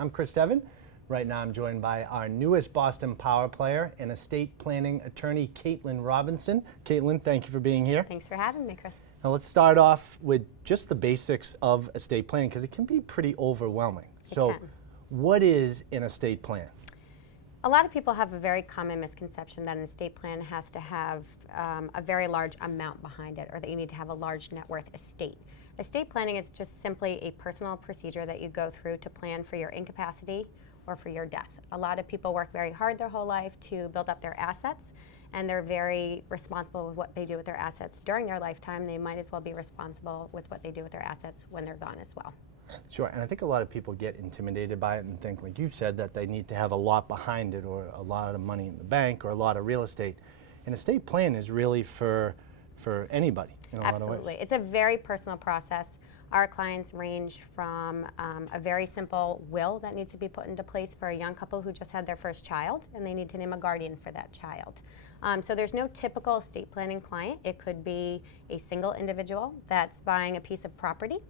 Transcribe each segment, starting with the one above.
I'm Chris Devon. Right now I'm joined by our newest Boston Power player and estate planning attorney, Caitlin Robinson. Caitlin, thank you for being here. Thanks for having me, Chris. Now let's start off with just the basics of estate planning because it can be pretty overwhelming. So what is an estate plan? A lot of people have a very common misconception that an estate plan has to have a very large amount behind it, or that you need to have a large net worth estate. Estate planning is just simply a personal procedure that you go through to plan for your incapacity or for your death. A lot of people work very hard their whole life to build up their assets, and they're very responsible with what they do with their assets during their lifetime. They might as well be responsible with what they do with their assets when they're gone as well. Sure, and I think a lot of people get intimidated by it and think, like you said, that they need to have a lot behind it or a lot of money in the bank or a lot of real estate. An estate plan is really for anybody in a lot of ways. Absolutely. It's a very personal process. Our clients range from a very simple will that needs to be put into place for a young couple who just had their first child and they need to name a guardian for that child. So there's no typical estate planning client. It could be a single individual that's buying a piece of property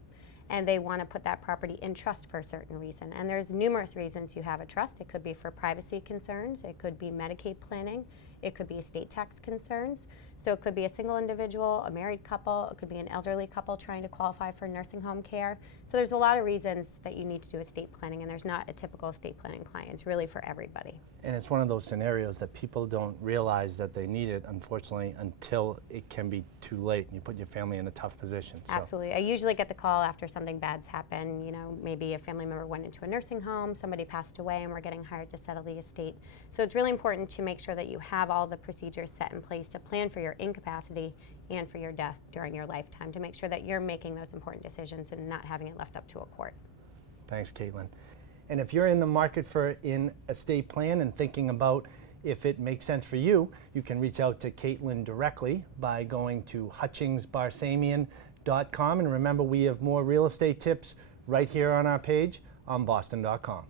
and they want to put that property in trust for a certain reason. And there's numerous reasons you have a trust. It could be for privacy concerns, it could be Medicaid planning, it could be estate tax concerns. So it could be a single individual, a married couple, it could be an elderly couple trying to qualify for nursing home care. So there's a lot of reasons that you need to do estate planning, and there's not a typical estate planning client. It's really for everybody. And it's one of those scenarios that people don't realize that they need it, unfortunately, until it can be too late and you put your family in a tough position. So. Absolutely. I usually get the call after something bad's happened. You know, maybe a family member went into a nursing home, somebody passed away, and we're getting hired to settle the estate. So it's really important to make sure that you have all the procedures set in place to plan for your incapacity and for your death during your lifetime, to make sure that you're making those important decisions and not having it left up to a court. Thanks, Caitlin. And if you're in the market for an estate plan and thinking about if it makes sense for you, you can reach out to Caitlin directly by going to hutchingsbarsamian.com. And remember, we have more real estate tips right here on our page on boston.com.